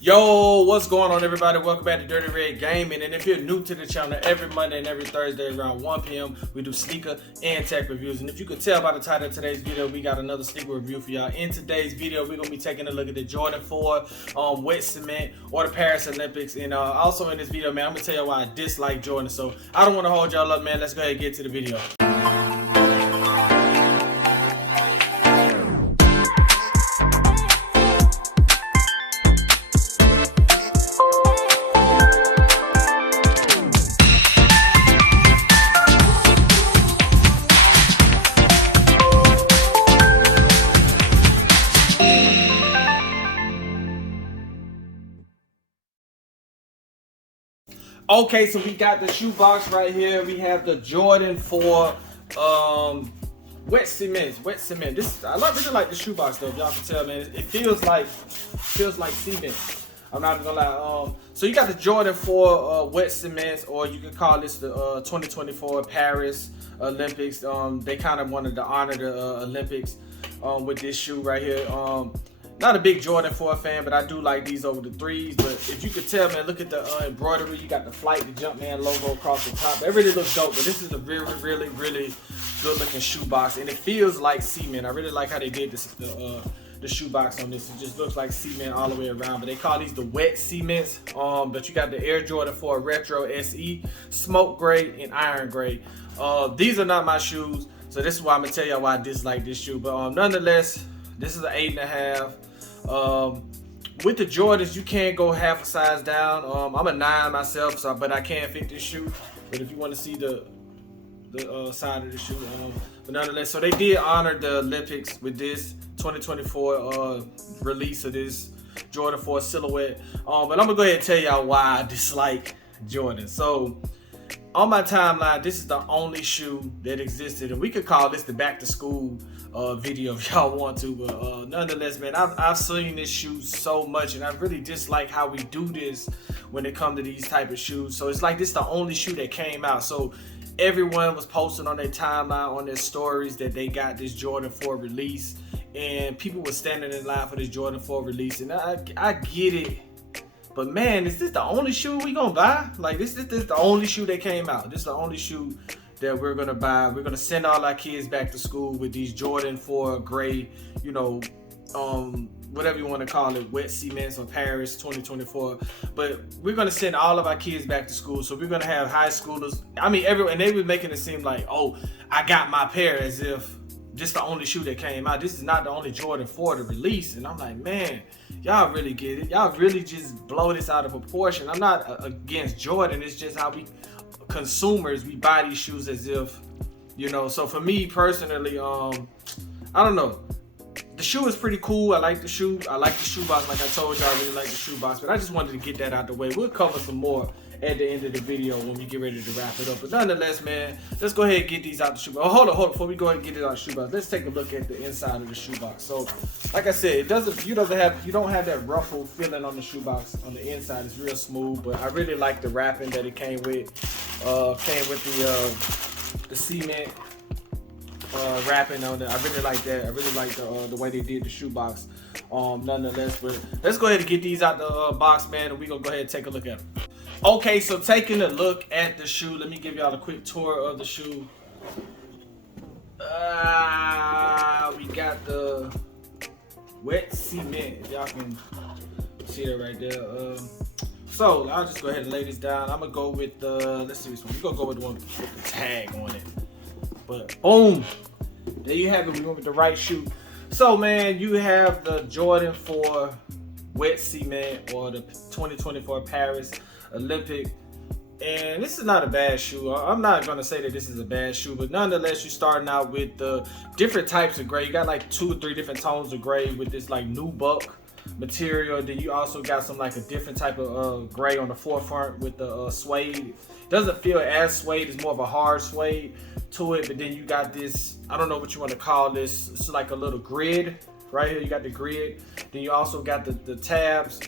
Yo, what's going on, everybody? Welcome back to Dirty Red Gaming. And if you're new to the channel, every Monday and every Thursday around 1 p.m. we do sneaker and tech reviews. And if you could tell by the title of today's video, we got another sneaker review for y'all. In today's video, we're gonna be taking a look at the Jordan 4 wet cement or the Paris Olympics. And also in this video, man, I'm gonna tell you why I dislike Jordan. So I don't want to hold y'all up, man. Let's go ahead and get to the video. Okay, so we got the shoe box right here. We have the Jordan 4 wet cement. I really like the shoe box though. If y'all can tell, man, it feels like cement. I'm not even gonna lie. So you got the Jordan 4 wet cements, or you could call this the 2024 Paris Olympics. They kind of wanted to honor the Olympics with this shoe right here. Not a big Jordan 4 fan, but I do like these over the 3s. But if you could tell, man, look at the embroidery. You got the Flight, the Jumpman logo across the top. It really looks dope, but this is a really good looking shoe box, and it feels like cement. I really like how they did this, the shoe box on this. It just looks like cement all the way around, but they call these the wet cements. But you got the Air Jordan 4 Retro SE, smoke gray and iron gray. These are not my shoes, so this is why I'm gonna tell y'all why I dislike this shoe. But nonetheless, this is an 8.5. With the Jordans, you can't go half a size down. I'm a 9 myself, but I can fit this shoe. But if you want to see the side of the shoe, but nonetheless, so they did honor the Olympics with this 2024 release of this Jordan 4 silhouette. But I'm gonna go ahead and tell y'all why I dislike Jordan. So on my timeline, this is the only shoe that existed, and we could call this the back to school video if y'all want to, but nonetheless, man, I've seen this shoe so much, and I really dislike how we do this when it comes to these type of shoes. So it's like this the only shoe that came out, so everyone was posting on their timeline, on their stories, that they got this Jordan 4 release, and people were standing in line for this Jordan 4 release. And I get it, but man, is this the only shoe we gonna buy? Like, this is the only shoe that came out. This is the only shoe that we're gonna buy. We're gonna send all our kids back to school with these Jordan 4 gray, you know, whatever you want to call it, wet cements or Paris 2024. But we're gonna send all of our kids back to school, so we're gonna have high schoolers. I mean, and they were making it seem like, oh, I got my pair, as if this the only shoe that came out. This is not the only Jordan 4 to release. And I'm like, man, y'all really get it. Y'all really just blow this out of proportion. I'm not against Jordan. It's just how we consumers, we buy these shoes as if, you know. So for me personally, I don't know. The shoe is pretty cool. I like the shoe. I like the shoe box. Like I told y'all, I really like the shoe box. But I just wanted to get that out the way. We'll cover some more at the end of the video when we get ready to wrap it up. But nonetheless, man, let's go ahead and get these out the shoe box. Oh, hold on. Before we go ahead and get it out the shoe box, let's take a look at the inside of the shoe box. So, like I said, you don't have that ruffled feeling on the shoe box. On the inside, it's real smooth. But I really like the wrapping that it came with. The cement wrapping on it. I really like that. I really like the way they did the shoe box. Nonetheless, but let's go ahead and get these out the box, man, and we're gonna go ahead and take a look at them. Okay, so taking a look at the shoe, let me give y'all a quick tour of the shoe. We got the wet cement, if y'all can see it right there. So I'll just go ahead and lay this down. I'm gonna go with the, let's see which one. We're gonna go with the one with the tag on it. But boom, there you have it. We went with the right shoe. So man, you have the Jordan 4 wet cement, or the 2024 Paris Olympic, and this is not a bad shoe. I'm not gonna say that this is a bad shoe, but nonetheless, you're starting out with the different types of gray. You got like 2 or 3 different tones of gray with this like nubuck material. Then you also got some like a different type of gray on the forefront with the suede. Doesn't feel as suede, it's more of a hard suede to it. But then you got this, I don't know what you want to call this, it's like a little grid right here. You got the grid. Then you also got the tabs,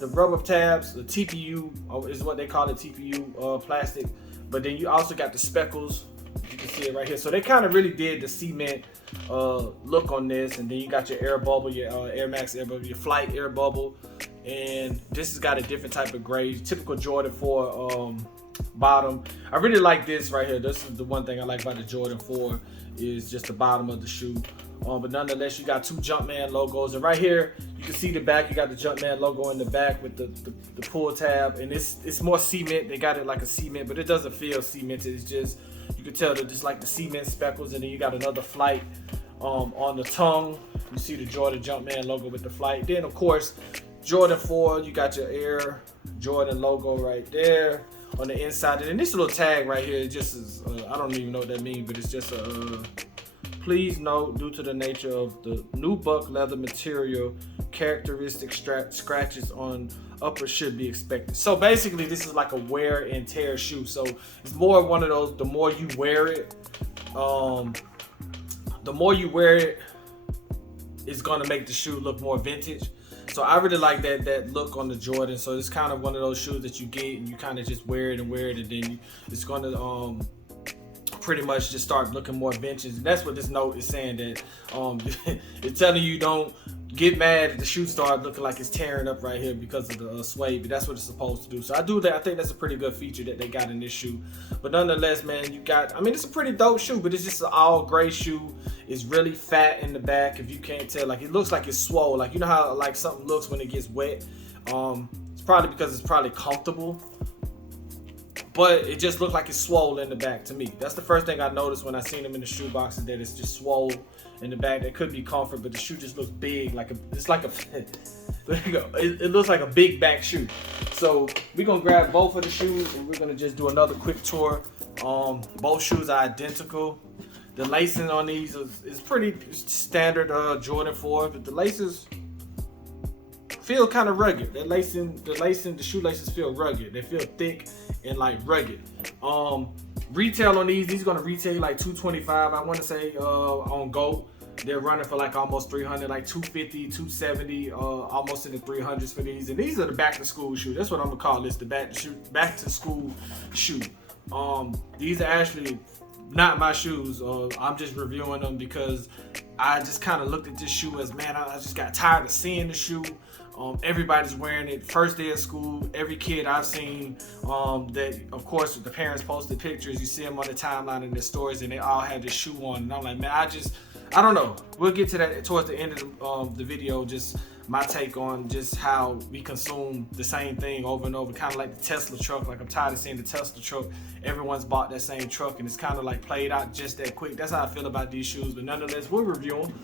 the rubber tabs, the TPU is what they call it, TPU plastic. But then you also got the speckles. You can see it right here. So they kind of really did the cement look on this. And then you got your air bubble, your Air Max air bubble, your Flight air bubble. and this has got a different type of grade. Typical Jordan 4 bottom. I really like this right here. This is the one thing I like about the Jordan 4 is just the bottom of the shoe. But nonetheless, you got two Jumpman logos, and right here you can see the back. You got the Jumpman logo in the back with the pull tab, and it's more cement. They got it like a cement, but it doesn't feel cemented. It's just, you can tell that just like the cement speckles, and then you got another flight on the tongue. You see the Jordan Jumpman logo with the flight. Then of course, Jordan 4, you got your Air Jordan logo right there on the inside, and this little tag right here just is I don't even know what that means, but it's just a please note, due to the nature of the nubuck leather material, characteristic scratches on upper should be expected. So basically this is like a wear and tear shoe. So it's more one of those, the more you wear it, it's gonna make the shoe look more vintage. So I really like that look on the Jordan. So it's kind of one of those shoes that you get and you kind of just wear it, and then it's gonna pretty much just start looking more vintage. And that's what this note is saying, that it's telling you don't get mad if the shoe starts looking like it's tearing up right here because of the suede, but that's what it's supposed to do. So I think that's a pretty good feature that they got in this shoe. But nonetheless, man, you got, I mean, it's a pretty dope shoe, but it's just an all gray shoe. It's really fat in the back, if you can't tell. Like, it looks like it's swole. Like, you know how like something looks when it gets wet? It's probably because it's probably comfortable, but it just looked like it's swole in the back to me. That's the first thing I noticed when I seen them in the shoe box, is that it's just swole in the back. That could be comfort, but the shoe just looks big, it's like a there you go. It looks like a big back shoe. So we're gonna grab both of the shoes and we're gonna just do another quick tour. Both shoes are identical. The lacing on these is pretty standard Jordan 4, but the laces feel kind of rugged. The shoelaces feel rugged. They feel thick and like rugged. Retail on these gonna retail like $225. I want to say on GOAT they're running for like almost $300, like $250, $270, almost in the $300s for these. And these are the back to school shoe. That's what I'm gonna call this, the back to school shoe. These are actually not my shoes. I'm just reviewing them because I just kind of looked at this shoe as, man, I just got tired of seeing the shoe. Everybody's wearing it. First day of school, every kid I've seen that, of course, the parents posted pictures. You see them on the timeline in their stories, and they all had this shoe on. And I'm like, man, I don't know. We'll get to that towards the end of the video. Just my take on just how we consume the same thing over and over, kind of like the Tesla truck. Like, I'm tired of seeing the Tesla truck. Everyone's bought that same truck, and it's kind of like played out just that quick. That's how I feel about these shoes. But nonetheless, we'll review them.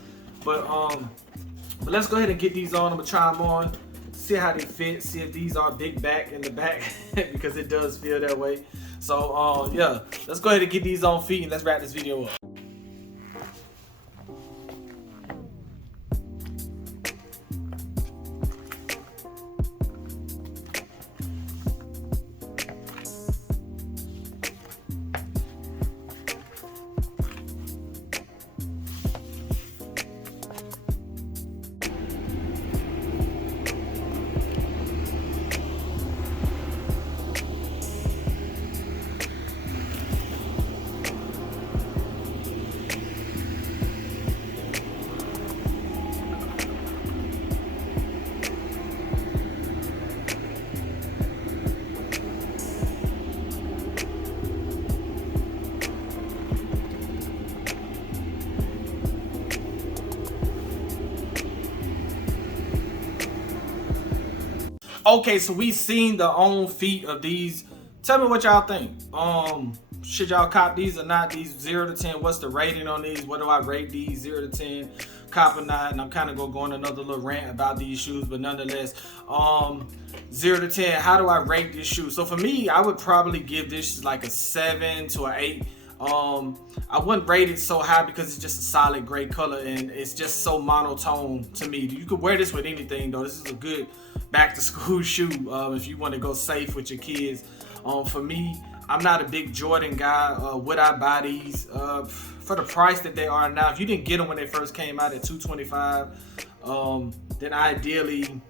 But let's go ahead and get these on. I'm gonna try them on, see how they fit, see if these are big back in the back because it does feel that way. So yeah, let's go ahead and get these on feet and let's wrap this video up. Okay, so we seen the on feet of these. Tell me what y'all think. Should y'all cop these or not? These 0 to 10. What's the rating on these? What do I rate these? 0 to 10. Cop or not? And I'm kind of gonna go on another little rant about these shoes, but nonetheless, 0 to 10. How do I rate this shoe? So for me, I would probably give this like a 7 to an 8. I wouldn't rate it so high because it's just a solid gray color and it's just so monotone to me. You could wear this with anything though. This is a good back to school shoe if you want to go safe with your kids. For me, I'm not a big Jordan guy. Would I buy these for the price that they are now? If you didn't get them when they first came out at $225, then ideally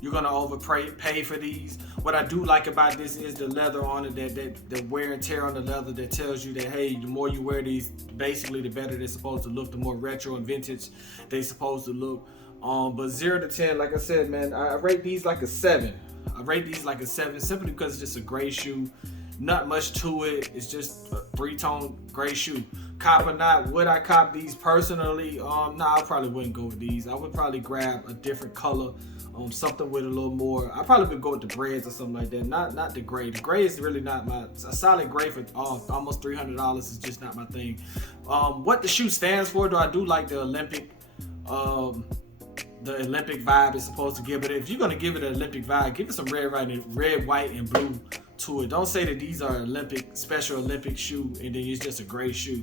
you're gonna overpay for these. What I do like about this is the leather on it, that wear and tear on the leather that tells you that, hey, the more you wear these, basically the better they're supposed to look, the more retro and vintage they're supposed to look. But 0 to 10, like I said, man, I rate these like a 7. I rate these like a 7 simply because it's just a gray shoe. Not much to it. It's just a 3-tone gray shoe. Cop or not, would I cop these personally? Nah, I probably wouldn't go with these. I would probably grab a different color, something with a little more. I probably would go with the breds or something like that. Not the gray. The gray is really not my. A solid gray for almost $300 is just not my thing. What the shoe stands for, though, I do like the Olympic. The Olympic vibe is supposed to give it. If you're gonna give it an Olympic vibe, give it some red, white, and blue to it. Don't say that these are special Olympic shoe and then it's just a gray shoe.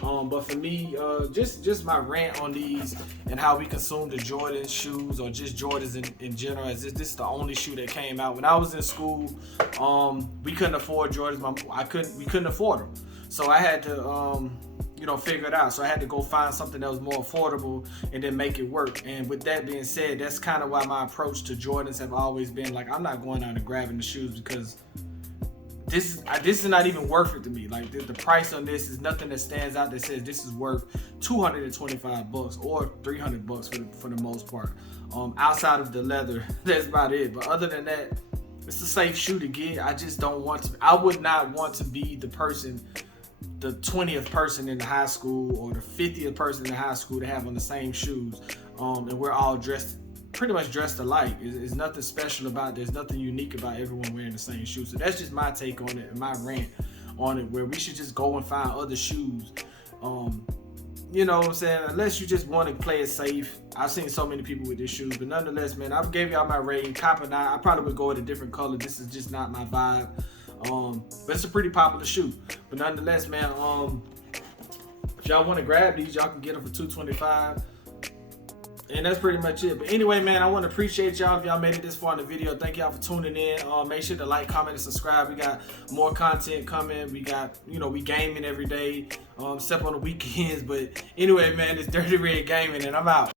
But for me, just my rant on these and how we consume the Jordan shoes or just Jordans in general. As this is the only shoe that came out when I was in school. We couldn't afford Jordans. We couldn't afford them, so I had to figure it out. So I had to go find something that was more affordable and then make it work. And with that being said, that's kind of why my approach to Jordans have always been like, I'm not going out and grabbing the shoes because this is not even worth it to me. Like the price on this is nothing that stands out that says this is worth $225 or $300 for the most part. Outside of the leather, that's about it. But other than that, it's a safe shoe to get. I just don't want to. I would not want to be the 20th person in the high school or the 50th person in the high school to have on the same shoes, and we're all pretty much dressed alike. There's nothing special about it. There's nothing unique about everyone wearing the same shoes. So that's just my take on it and my rant on it, where we should just go and find other shoes. You know what I'm saying? Unless you just want to play it safe. I've seen so many people with these shoes, but nonetheless, man, I gave y'all my rating. Cop or not, I probably would go with a different color. This is just not my vibe. But it's a pretty popular shoe. But nonetheless, man, if y'all want to grab these, y'all can get them for $225. And that's pretty much it. But anyway, man, I want to appreciate y'all if y'all made it this far in the video. Thank y'all for tuning in. Make sure to like, comment, and subscribe. We got more content coming. We got, we gaming every day, except on the weekends. But anyway, man, it's Dirty Red Gaming, and I'm out.